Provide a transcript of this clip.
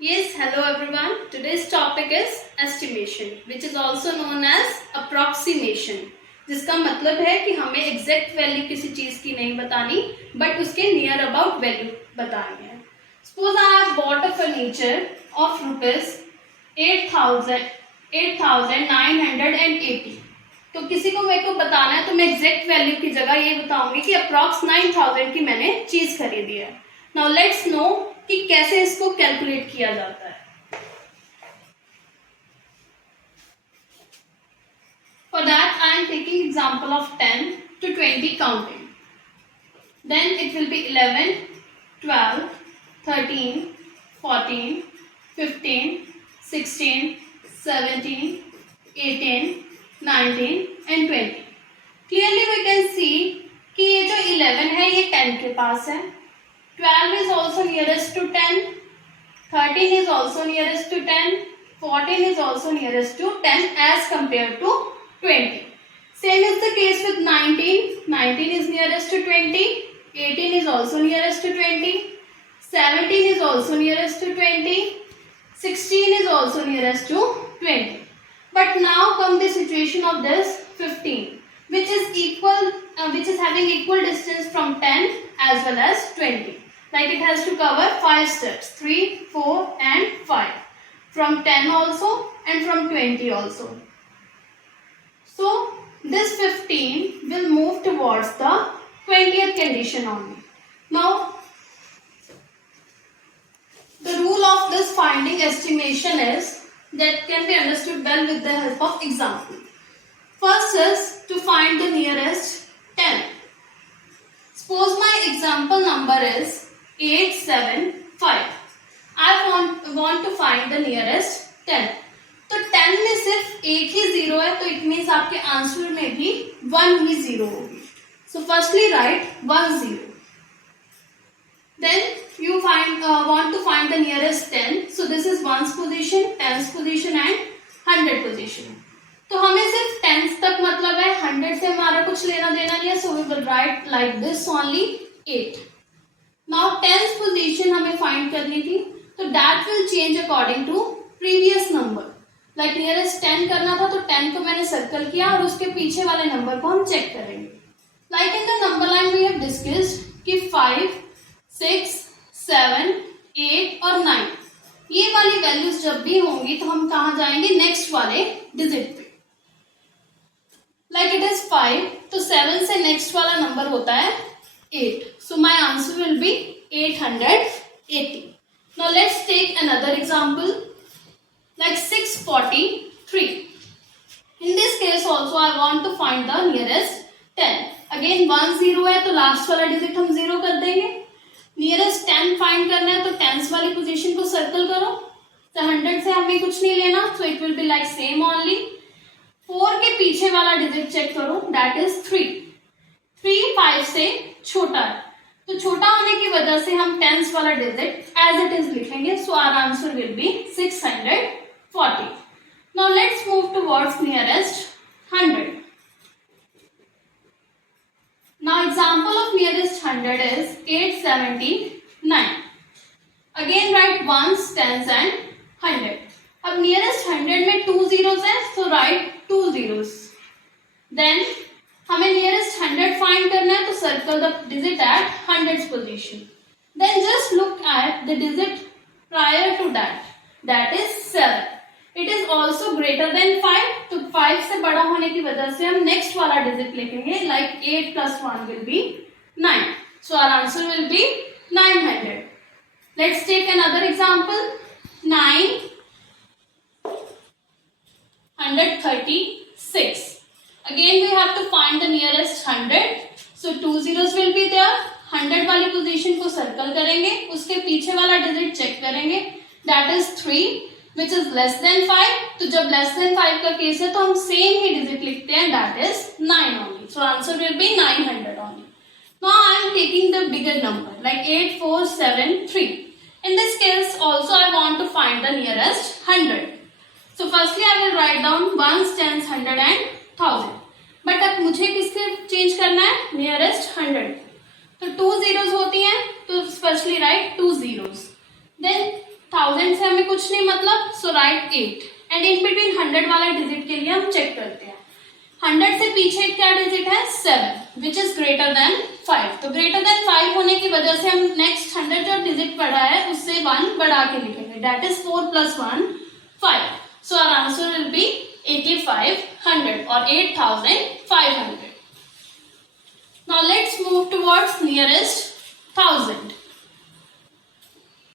Yes, hello everyone. Today's topic is estimation, which is also known as approximation. जिसका मतलब है कि हमें एग्जैक्ट वैल्यू किसी चीज की नहीं बतानी, बट उसके नियर अबाउट वैल्यू बतानी है. Suppose I have bought a furniture of rupees 8,980. तो किसी को मेरे को बताना है, तो मैं एग्जैक्ट वैल्यू की जगह ये बताऊंगी कि अप्रॉक्स 9,000 की मैंने चीज खरीदी है. नाउ लेट्स नो कि कैसे इसको कैलकुलेट किया जाता है. For that I am taking example of 10 to 20 counting. Then it will be 11, 12, 13, 14, 15, 16, 17, 18, 19 and 20. Clearly we can see कि ये जो 11 है ये 10 के पास है. 12 is also nearest to 10. 13 is also nearest to 10. 14 is also nearest to 10 as compared to 20. Same is the case with 19. 19 is nearest to 20. 18 is also nearest to 20. 17 is also nearest to 20. 16 is also nearest to 20. But now come the situation of this 15, which is having equal distance from 10 as well as 20. Like it has to cover 5 steps, 3, 4 and 5. From 10 also and from 20 also. So this 15 will move towards the 20th condition only. Now the rule of this finding estimation is that can be understood well with the help of example. First is to find the nearest 10. Suppose my example number is 875. I want to find the nearest 10. तो 10 में सिर्फ एक ही zero है, तो it means आपके answer में भी 1 ही zero होगी. So firstly right 1 0. Then you want to find the nearest 10. So this is 1's position, 10's position and 100 position. तो हमें सिर्फ 10 तक मतलब है, 100 से हमारा कुछ लेना देना नहीं है. So we will write like this only 8. Now 10th position हमें find करनी थी, तो that will change according to previous number. Like nearest 10 करना था, तो 10 को मैंने सर्कल किया और उसके पीछे वाले नंबर को हम चेक करेंगे. Like in the number line we have discussed कि 5, 6, 7, 8 और 9 ये वाली वैल्यूज जब भी होंगी तो हम कहाँ जाएंगे, नेक्स्ट वाले डिजिट पे. लाइक इट इज 5, तो 7 से नेक्स्ट वाला नंबर होता है 8. So my answer will be 880. Now let's take another example like 643. In this case also I want to find the nearest 10. Again 1 0 है, तो लास्ट वाला डिजिट हम 0 कर देंगे. नियरेस्ट 10 फाइंड करना है, तो 10th वाली पोजीशन को सर्कल करो. तो 100 से हमें कुछ नहीं लेना, so it will be like same only. 4 के पीछे वाला डिजिट चेक करो, दैट इज 3. 3 5 से छोटा है, तो छोटा होने की वजह से हम 10th वाला डिजिट एज इट इज लिखेंगे. So our answer will be 640. Now let's move towards nearest 100. Now example of nearest 100 is 879. Again write 1s, 10s and 100. अब nearest 100 में 2 zeros है, so write 2 zeros. Then हमें nearest 100 find करना है, तो circle the digit at 100th position. Then just look at the digit prior to that. That is 7. It is also greater than 5. तो 5 से बड़ा होने की वजह से हम नेक्स्ट वाला डिजिट लिखेंगे, like 8 plus 1 will be 9. So our answer will be 900. Let's take another example. 936. Again we have to find the nearest 100. So 2 zeros will be there. 100 वाली पोजीशन को सर्कल करेंगे, उसके पीछे वाला डिजिट चेक करेंगे, that is 3. which is less than 5. तो जब less than 5 का केस है, तो हम सेम ही डिजिट लिखते हैं, that is 9 only. So answer will be 900 only. Now I am taking the bigger number like 8473. In this case also I want to find the nearest 100. So firstly I will write down 1s, 10s, 100 and 1000. But अब मुझे किससे change करना है, nearest 100. तो 2 zeros होती हैं, तो firstly write 2 zeros. Then 1000 से हमें कुछ नहीं मतलब, सो राइट 8 एंड इन बिटवीन 100 वाला डिजिट के लिए हम चेक करते हैं 100 से पीछे क्या डिजिट है 7 विच इज ग्रेटर देन 5। तो ग्रेटर देन 5 होने की वजह से हम नेक्स्ट 100 जो डिजिट बढ़ा है उससे 1 बढ़ा के लिखेंगे, that is 4 + 1 5। So our answer will be 8500 or 8500. Now let's move towards nearest 1000.